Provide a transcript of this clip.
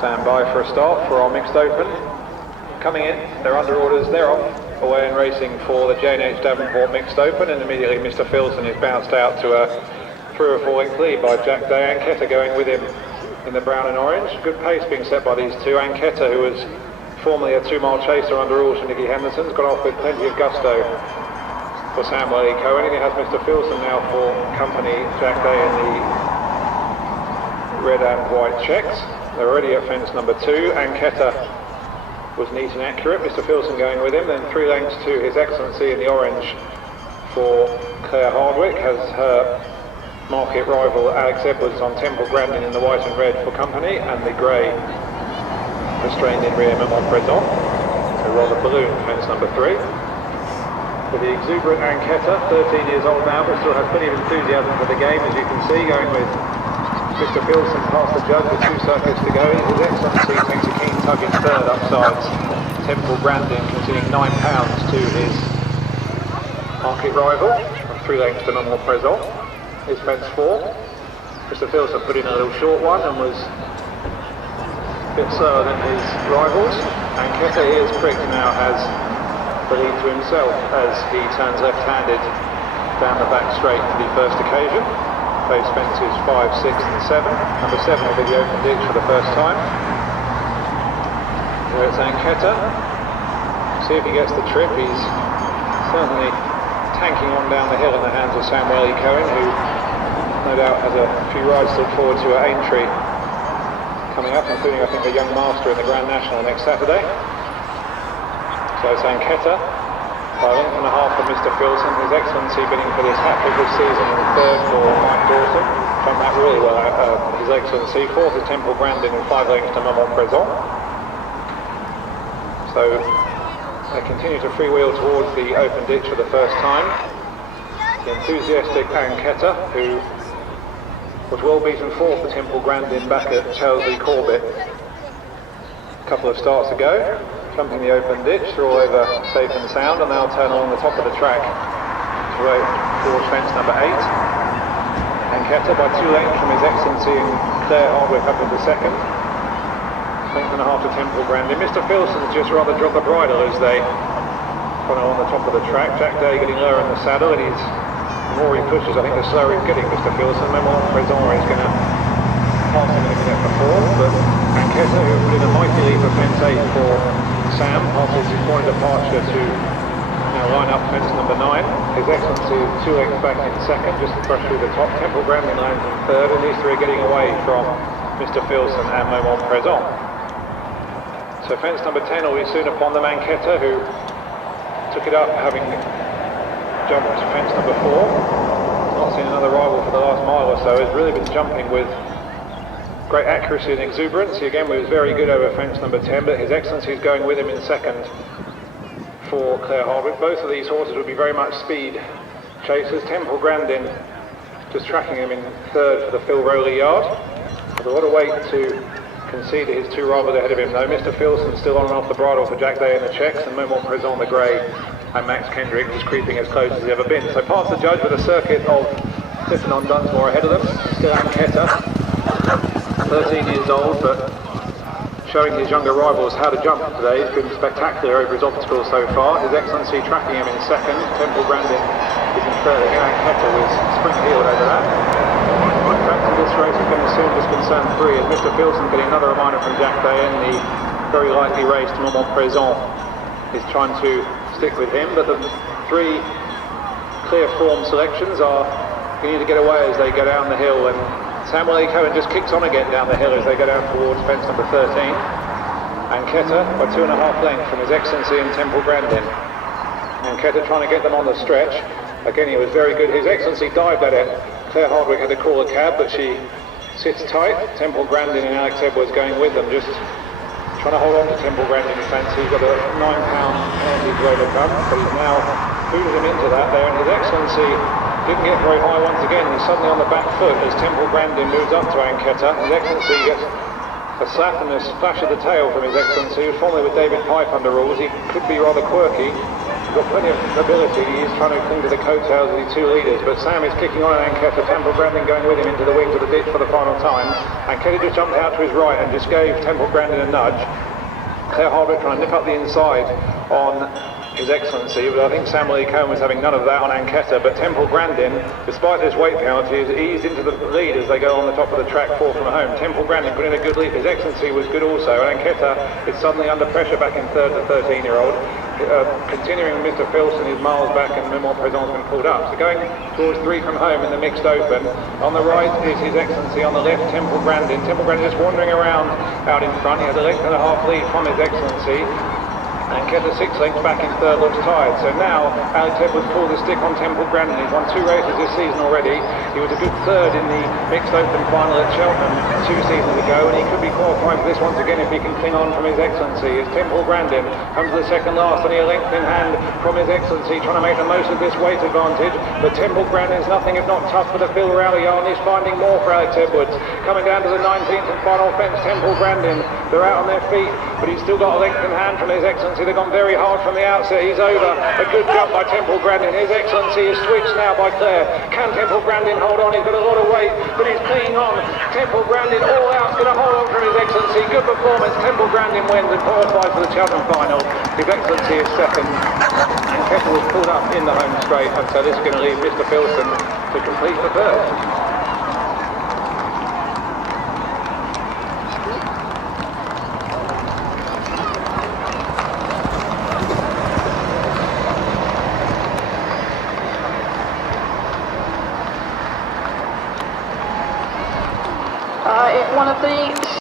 Stand by for a start for our mixed open. Coming in, they're under orders, they're off, away and racing for the J&H Davenport mixed open, and immediately Mr. Filson is bounced out to a 3 or 4 length lead by Jack Day. Anketa going with him in the brown and orange. Good pace being set by these two. Anketa, who was formerly a 2-mile chaser under rules from Nicky Henderson's, got off with plenty of gusto for Samuel E. Cohen, and he has Mr. Filson now for company. Jack Day in the red and white checks. They're already at fence number 2. Anketa was neat and accurate. Mr. Filson going with him. Then 3 lengths to His Excellency in the orange for Claire Hardwick. Has her market rival Alex Edwards on Temple Grandin in the white and red for company, and the grey restrained in rear Maman Présent. So rather balloon fence number 3. For the exuberant Anketa, 13 years old now, but still has plenty of enthusiasm for the game, as you can see, going with Mr. Filson past the judge with 2 circuits to go. His Excellency takes a keen tug in third upsides. Temple Grandin conceding £9 to his market rival, 3 lengths to Maman Présent. Is fence 4. Mr. Filson put in a little short one and was a bit slower than his rivals. Anketa, here's pricked, now has the lead to himself as he turns left-handed down the back straight for the first occasion. Face fences 5, 6 and 7. Number 7 will be the open ditch for the first time. Here it's Anketa. See if he gets the trip. He's certainly tanking on down the hill in the hands of Samuel E. Cohen, who no doubt has a few rides to look forward to at Aintree coming up, including I think a young master in the Grand National next Saturday. So it's Anketa by a length and a half for Mr. Filson. His Excellency bidding for this hat-trick this season in third for Mike Dawson. Done that really well, His Excellency. Fourth is Temple Grandin and 5 lengths to Maman Présent. So they continue to freewheel towards the open ditch for the first time. The enthusiastic Anketa, who was well beaten 4th for Temple Grandin back at Chelsea Corbett a couple of starts ago. Jumping the open ditch, they're all over safe and sound, and they'll turn along the top of the track towards fence number 8. Anketa by 2 lengths from His Excellency and Claire Hardwick up into second. Length and a half to Temple Grandin. Mr. Filson's just rather dropped the bridle as they run on the top of the track. Jack Day getting lower in the saddle, and the more he pushes, I think the slower he's getting, Mr. Filson. Maman Présent is going to pass him in a minute before, but Anketa, who put in a mighty lead for fence 8 for Sam, after his point of departure to now line up fence number 9. His Excellency is 2 lengths back in second, just to brush through the top. Temple Grandin lands in third, and these 3 are getting away from Mr. Filson and Maman Présent. So fence number 10 will be soon upon them. Anketa, who took it up having jumped to fence number 4. Not seen another rival for the last mile or so. Has really been jumping with great accuracy and exuberance. He again was very good over fence number 10, but His Excellency is going with him in second for Claire Hardwick. Both of these horses would be very much speed chasers. Temple Grandin just tracking him in third for the Phil Rowley yard. There's a lot of weight to concede to his 2 rivals ahead of him though. Mr. Filson still on and off the bridle for Jack Day in the checks, and Maman Présent the grey, and Max Kendrick just creeping as close as he's ever been. So past the judge with a circuit of Clifton on Dunsmore ahead of them. Still Anketa, 13 years old, but showing his younger rivals how to jump today. He's been spectacular over his obstacles so far. His Excellency tracking him in second. Temple Grandin is in third. Again, Anketa was spring-heeled over that. Back to this race is going to soon just concern 3, as Mr. Filson getting another reminder from Jack Day, and the very lightly raced Maman Présent is trying to stick with him, but the 3 clear form selections are going to get away as they go down the hill, and Samuel E. Cohen just kicks on again down the hill as they go down towards fence number 13. Anketa by 2.5 lengths from His Excellency and Temple Grandin. Anketa trying to get them on the stretch. Again, he was very good. His Excellency dived at it. Claire Hardwick had to call a cab, but she sits tight. Temple Grandin and Alex Edwards going with them, just trying to hold on to Temple Grandin in fancy. He's got a £9 handy to overcome, but he's now booted him into that there, and His Excellency didn't get very high once again. He's suddenly on the back foot as Temple Grandin moves up to Anketa. His Excellency gets a slap and a splash of the tail from His Excellency, who's formerly with David Pipe under rules. He could be rather quirky, He's got plenty of ability. He is trying to cling to the coattails of the two leaders, but Sam is kicking on an Anketa. Temple Grandin going with him into the wings of the ditch for the final time. Anketa just jumped out to his right and just gave Temple Grandin a nudge. Claire Hardwick trying to nip up the inside on His Excellency, but I think Sam Lee Cohen was having none of that on Anketa, but Temple Grandin, despite this weight penalty, has eased into the lead as they go on the top of the track, fourth from home. Temple Grandin put in a good lead. His Excellency was good also, and Anketa is suddenly under pressure back in third, the 13-year-old. Continuing with Mr. Filson, his miles back, and Memoir Présent's been pulled up. So going towards three from home in the mixed open. On the right is His Excellency, on the left Temple Grandin. Temple Grandin just wandering around out in front. He has a length and a half lead from His Excellency. Anketa 6 lengths back in third, looks tired. So now Alex Edwards pulled the stick on Temple Grandin. He's won 2 races this season already. He was a good third in the mixed open final at Cheltenham 2 seasons ago, and he could be qualifying for this once again if he can cling on from His Excellency. As Temple Grandin comes to the second last, only a length in hand from His Excellency, trying to make the most of this weight advantage. But Temple Grandin's nothing if not tough for the Phil Rowley yarn. He's finding more for Alex Edwards. Coming down to the 19th and final fence, Temple Grandin. They're out on their feet, but he's still got a length in hand from His Excellency. They've gone very hard from the outset. He's over. A good jump by Temple Grandin. His Excellency is switched now by Claire. Can Temple Grandin hold on? He's got a lot of weight, but he's clinging on. Temple Grandin all out, going to hold on from His Excellency. Good performance. Temple Grandin wins and qualifies for the Cheltenham final. His Excellency is second, and Kessel was pulled up in the home straight, and so this is going to leave Mr. Filson to complete the third.